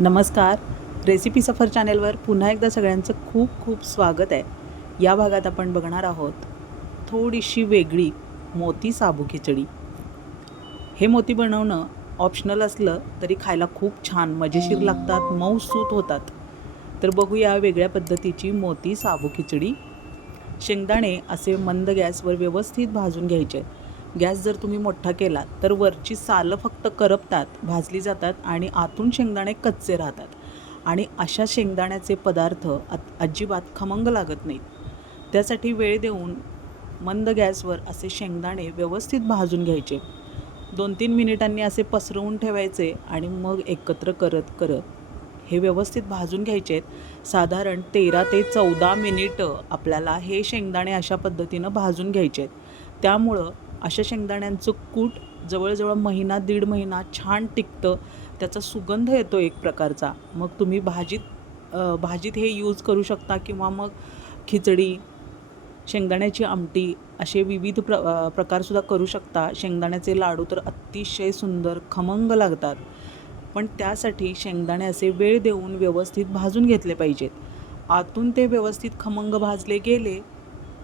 नमस्कार. रेसिपी सफर चॅनेलवर पुन्हा एकदा सगळ्यांचं खूप खूप स्वागत आहे. या भागात आपण बघणार आहोत थोडीशी वेगळी मोती साबू खिचडी. हे मोती बनवणं ऑप्शनल असलं तरी खायला खूप छान मजेशीर लागतात, मऊसूत होतात. तर बघूया वेगळ्या पद्धतीची मोती साबू खिचडी. शेंगदाणे असे मंद गॅसवर व्यवस्थित भाजून घ्यायचे. गॅस जर तुम्ही मोठा केला तर वरची सालं फक्त करपतात, भाजली जातात आणि आतून शेंगदाणे कच्चे राहतात. आणि अशा शेंगदाण्याचे पदार्थ अजिबात खमंग लागत नाहीत. त्यासाठी वेळ देऊन मंद गॅसवर असे शेंगदाणे व्यवस्थित भाजून घ्यायचे. 2-3 मिनिटांनी असे पसरवून ठेवायचे आणि मग एकत्र करत करत हे व्यवस्थित भाजून घ्यायचे आहेत. साधारण 13 ते 14 मिनिटं आपल्याला हे शेंगदाणे अशा पद्धतीनं भाजून घ्यायचे आहेत. त्यामुळं अशा शेंगदाण्यांचं कूट जवळजवळ महिना दीड महिना छान टिकतं. त्याचा सुगंध येतो एक प्रकारचा. मग तुम्ही भाजीत हे यूज करू शकता किंवा मग खिचडी, शेंगदाण्याची आमटी असे विविध प्रकारसुद्धा करू शकता. शेंगदाण्याचे लाडू तर अतिशय सुंदर खमंग लागतात. पण त्यासाठी शेंगदाणे असे वेळ देऊन व्यवस्थित भाजून घेतले पाहिजेत. आतून ते व्यवस्थित खमंग भाजले गेले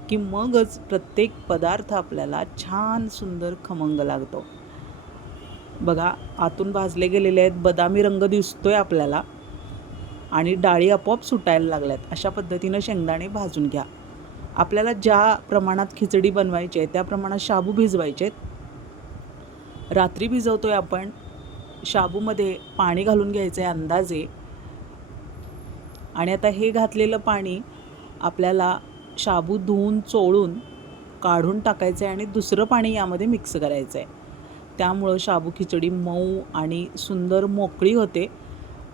की मगच प्रत्येक पदार्थ आपल्याला छान सुंदर खमंग लागतो. बघा, आतून भाजले गेलेले आहेत, बदामी रंग दिसतोय आपल्याला आणि डाळी आपोआप सुटायला लागल्यात. अशा पद्धतीनं शेंगदाणे भाजून घ्या. आपल्याला ज्या प्रमाणात खिचडी बनवायची आहे त्या प्रमाणात शाबू भिजवायचे आहेत. रात्री भिजवतोय आपण. शाबूमध्ये पाणी घालून घ्यायचं आहे अंदाजे. आणि आता हे घातलेलं पाणी आपल्याला शाबू धुवून चोळून काढून टाकायचं आहे आणि दुसरं पाणी यामध्ये मिक्स करायचं आहे. त्यामुळं शाबू खिचडी मऊ आणि सुंदर मोकळी होते.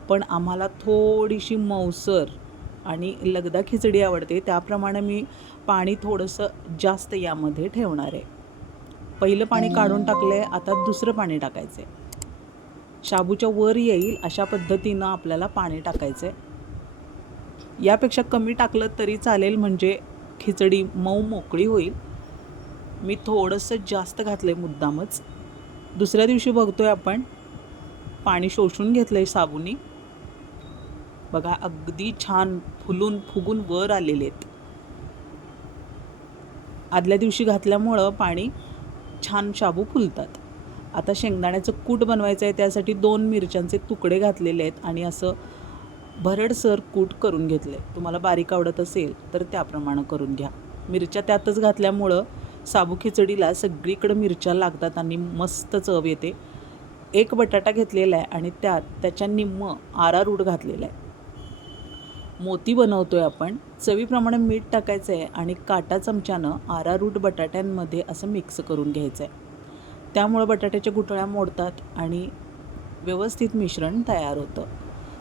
पण आम्हाला थोडीशी मऊसर आणि लगदा खिचडी आवडते, त्याप्रमाणे मी पाणी थोडंसं जास्त यामध्ये ठेवणार आहे. पहिलं पाणी काढून टाकलं आहे, आता दुसरं पाणी टाकायचं आहे. शाबूच्या वर येईल अशा पद्धतीनं आपल्याला पाणी टाकायचं आहे. यापेक्षा कमी टाकलं तरी चालेल, म्हणजे खिचडी मऊ मोकळी होईल. मी थोडंसं जास्त घातलं आहे मुद्दामच. दुसऱ्या दिवशी बघतोय आपण पाणी शोषून घेतलं आहे साबूनी. बघा, अगदी छान फुलून फुगून वर आलेले आहेत. आदल्या दिवशी घातल्यामुळं पाणी छान शाबू फुलतात. आता शेंगदाण्याचं कूट बनवायचं आहे, त्यासाठी 2 मिरच्यांचे तुकडे घातलेले आहेत आणि असं भरडसर कूट करून घेतलं आहे. तुम्हाला बारीक आवडत असेल तर त्याप्रमाणे करून घ्या. मिरच्या त्यातच घातल्यामुळं साबू खिचडीला सगळीकडे मिरच्या लागतात आणि मस्त चव येते. 1 बटाटा घेतलेला आहे आणि त्याच्या निम्मं आरारूट घातलेला आहे. मोती बनवतोय आपण. चवीप्रमाणे मीठ टाकायचं आहे आणि काटा चमच्यानं आरारूट बटाट्यांमध्ये असं मिक्स करून घ्यायचं आहे. त्यामुळं बटाट्याच्या गुठळ्या मोडतात आणि व्यवस्थित मिश्रण तयार होतं.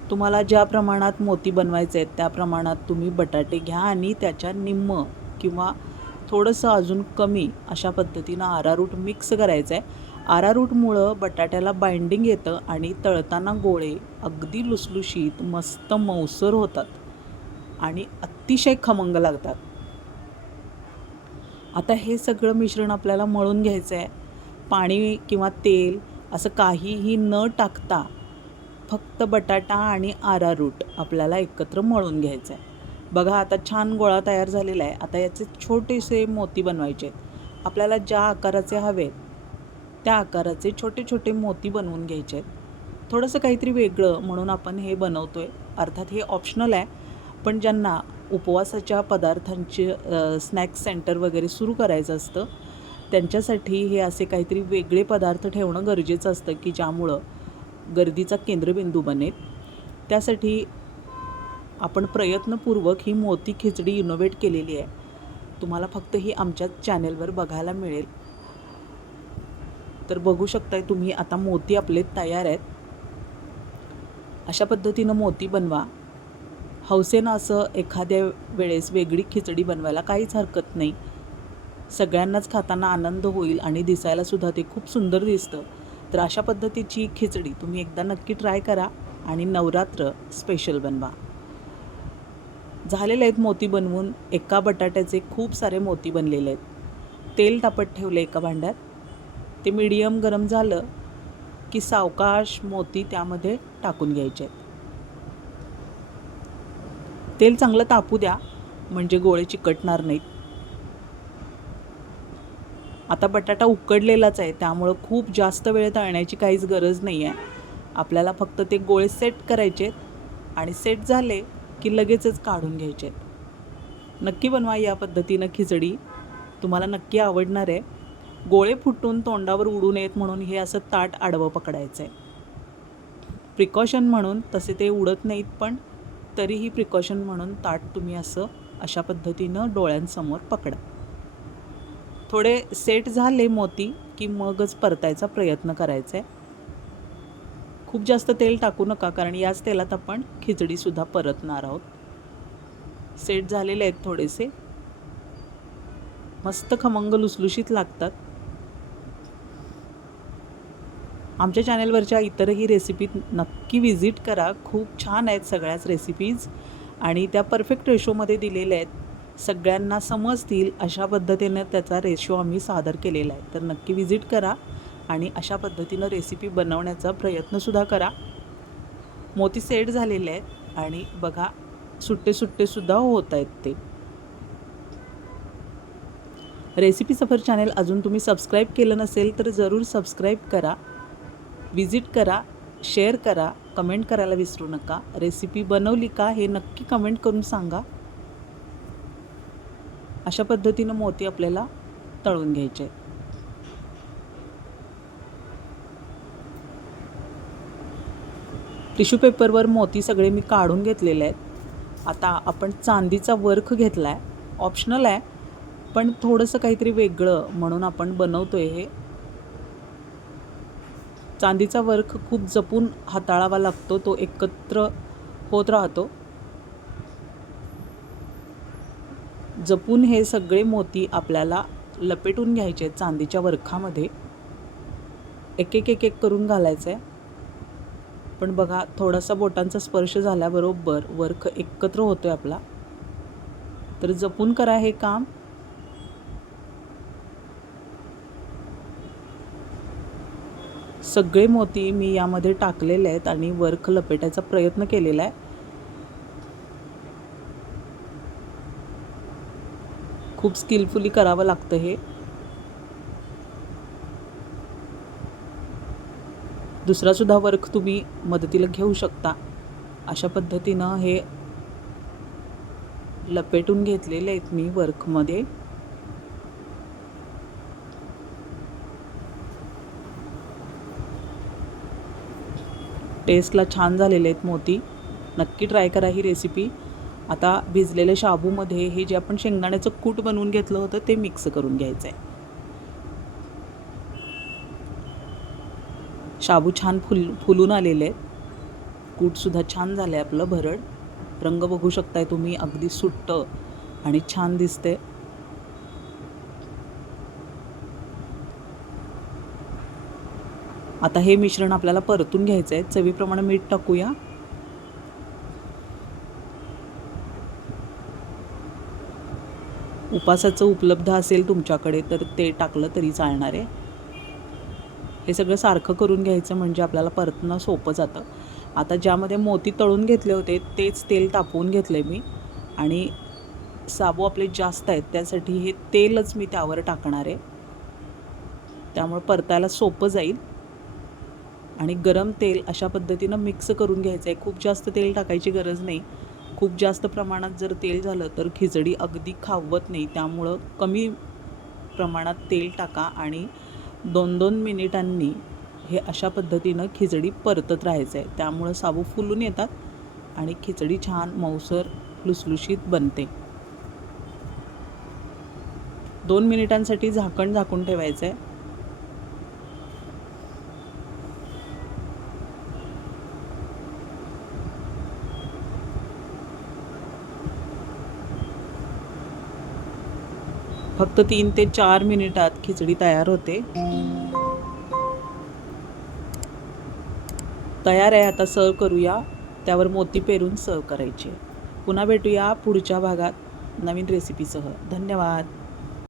तुम्हाला ज्या प्रमाणात मोती बनवायचे आहेत त्या प्रमाणात तुम्ही बटाटे घ्या आणि त्याच्या निम्मं किंवा थोडंसं अजून कमी अशा पद्धतीनं आरारूट मिक्स करायचं आहे. आरारूटमुळं बटाट्याला बाइंडिंग येतं आणि तळताना गोळे अगदी लुसलुशीत मस्त मऊसर होतात आणि अतिशय खमंग लागतात. आता हे सगळं मिश्रण आपल्याला मळून घ्यायचं आहे. पाणी किंवा तेल असं काहीही न टाकता फक्त बटाटा आणि आरारूट आपल्याला एकत्र मळून घ्यायचं आहे. बघा, आता छान गोळा तयार झालेला आहे. आता याचे छोटेसे मोती बनवायचे आहेत. आपल्याला ज्या आकाराचे हवेत त्या आकाराचे छोटे छोटे मोती बनवून घ्यायचे आहेत. थोडंसं काहीतरी वेगळं म्हणून आपण हे बनवतो आहे. अर्थात हे ऑप्शनल आहे, पण ज्यांना उपवासाच्या पदार्थांचे स्नॅक्स सेंटर वगैरे सुरू करायचं असतं त्यांच्यासाठी हे असे काहीतरी वेगळे पदार्थ ठेवणं गरजेचं असतं की ज्यामुळं गर्दीचा केंद्रबिंदू बनेल. त्यासाठी आपण प्रयत्नपूर्वक ही मोती खिचडी इनोव्हेट केलेली आहे. तुम्हाला फक्त ही आमच्याच चॅनेलवर बघायला मिळेल. तर बघू शकताय तुम्ही, आता मोती आपले तयार आहेत. अशा पद्धतीनं मोती बनवा. हौसेनं असं एखाद्या वेळेस वेगळी खिचडी बनवायला काहीच हरकत नाही. सगळ्यांनाच खाताना आनंद होईल आणि दिसायलासुद्धा ते खूप सुंदर दिसतं. तर अशा पद्धतीची खिचडी तुम्ही एकदा नक्की ट्राय करा आणि नवरात्र स्पेशल बनवा. झालेले आहेत मोती बनवून. एका बटाट्याचे खूप सारे मोती बनलेले आहेत. तेल तापत ठेवले एका भांड्यात. ते मीडियम गरम झालं की सावकाश मोती त्यामध्ये टाकून घ्यायचे आहेत. तेल चांगलं तापू द्या म्हणजे गोळे चिकटणार नाहीत. आता बटाटा उकडलेलाच आहे त्यामुळं खूप जास्त वेळ तळण्याची काहीच गरज नाही आहे. आपल्याला फक्त ते गोळे सेट करायचे आणि सेट झाले की लगेचच काढून घ्यायचे. नक्की बनवा या पद्धतीनं खिचडी, तुम्हाला नक्की आवडणार आहे. गोळे फुटून तोंडावर उडू नयेत म्हणून हे असं ताट आडवं पकडायचं आहे. प्रिकॉशन म्हणून, तसे ते उडत नाहीत पण तरीही प्रिकॉशन म्हणून ताट तुम्ही असं अशा पद्धतीनं डोळ्यांसमोर पकडा. थोडे सेट झाले मोती की मगच परतायचा प्रयत्न करायचा आहे. खूप जास्त तेल टाकू नका कारण याच तेलात आपण खिचडीसुद्धा परतणार आहोत. सेट झालेले आहेत थोडेसे, मस्त खमंग लुसलुशीत लागतात. आमच्या चॅनेलवरच्या इतरही रेसिपी नक्की विजिट करा. खूप छान आहेत सगळ्याच रेसिपीज आणि त्या परफेक्ट रेशोमध्ये दिलेल्या आहेत. सगळ्यांना समजतील अशा पद्धतीने त्याचा रेशो आम्ही सादर केलेला आहे. तर नक्की विजिट करा आणि अशा पद्धतीनं रेसिपी बनवण्याचा प्रयत्नसुद्धा करा. मोती सेट झालेले आहेत आणि बघा सुट्टे सुद्धा होत आहेत ते. रेसिपी सफर चॅनेल अजून तुम्ही सबस्क्राईब केलं नसेल तर जरूर सबस्क्राईब करा, विजिट करा, शेअर करा, कमेंट करायला विसरू नका. रेसिपी बनवली का हे नक्की कमेंट करून सांगा. अशा पद्धतीनं मोती आपल्याला तळून घ्यायचे. टिश्यू पेपरवर मोती सगळे मी काढून घेतलेले आहेत. आता आपण चांदीचा वर्ख घेतला आहे, ऑप्शनल आहे पण थोडंसं काहीतरी वेगळं म्हणून आपण बनवतोय. हे चांदीचा वर्ख खूप जपून हाताळावा लागतो, तो एकत्र होत राहतो. जपून हे सगळे मोती आपल्याला लपेटून घ्यायचे चांदीच्या वर्खामध्ये. एक एक करून घालायचं आहे. पण बघा थोडासा बोटांचा स्पर्श झाल्याबरोबर वर्ख एकत्र होतोय आपला. तर जपून करा हे काम. सगळे मोती मी यामध्ये टाकलेले आहेत आणि वर्ख लपेटायचा प्रयत्न केलेला आहे. खूप स्किलफुली करावं लागतं हे. दुसरासुद्धा वर्ख तुम्ही मदतीला घेऊ शकता. अशा पद्धतीनं हे लपेटून घेतलेले आहेत मी वर्कमध्ये. टेस्टला छान झालेले आहेत मोती. नक्की ट्राय करा ही रेसिपी. आता भिजलेल्या शाबूमध्ये हे जे आपण शेंगदाण्याचं कूट बनवून घेतलं होतं ते मिक्स करून घ्यायचं आहे. शाबू छान फुलून आलेले आहेत. कूटसुद्धा छान झालं आहे आपलं भरड. रंग बघू शकताय तुम्ही, अगदी सुट्ट आणि छान दिसते. आता हे मिश्रण आपल्याला परतून घ्यायचं आहे. चवीप्रमाणे मीठ टाकूया. उपासाचं उपलब्ध असेल तुमच्याकडे तर ते टाकलं तरी चालणार आहे. हे सगळं सारखं करून घ्यायचं म्हणजे आपल्याला परतणं सोपं जातं. आता ज्यामध्ये मोती तळून घेतले होते तेच तेल तापवून घेतलं आहे मी आणि साबू आपले जास्त आहेत त्यासाठी हे तेलच मी त्यावर टाकणार आहे. त्यामुळे परतायला सोपं जाईल. आणि गरम तेल अशा पद्धतीनं मिक्स करून घ्यायचं आहे. खूप जास्त तेल टाकायची गरज नाही. खूप जास्त प्रमाणात जर तेल झालं तर खिचडी अगदी खावत नाही. त्यामुळं कमी प्रमाणात तेल टाका आणि 2-2 मिनिटांनी हे अशा पद्धतीनं खिचडी परतत राहायचं आहे. त्यामुळं साबू फुलून येतात आणि खिचडी छान मऊसर लुसलुशीत बनते. 2 मिनिटांसाठी झाकून ठेवायचं आहे. फक्त 3 ते 4 मिनिटात खिचडी तयार होते. तयार आहे. आता सर्व करूया. त्यावर मोती पेरून सर्व करायचे. पुन्हा भेटूया पुढच्या भागात नवीन रेसिपीसह. धन्यवाद.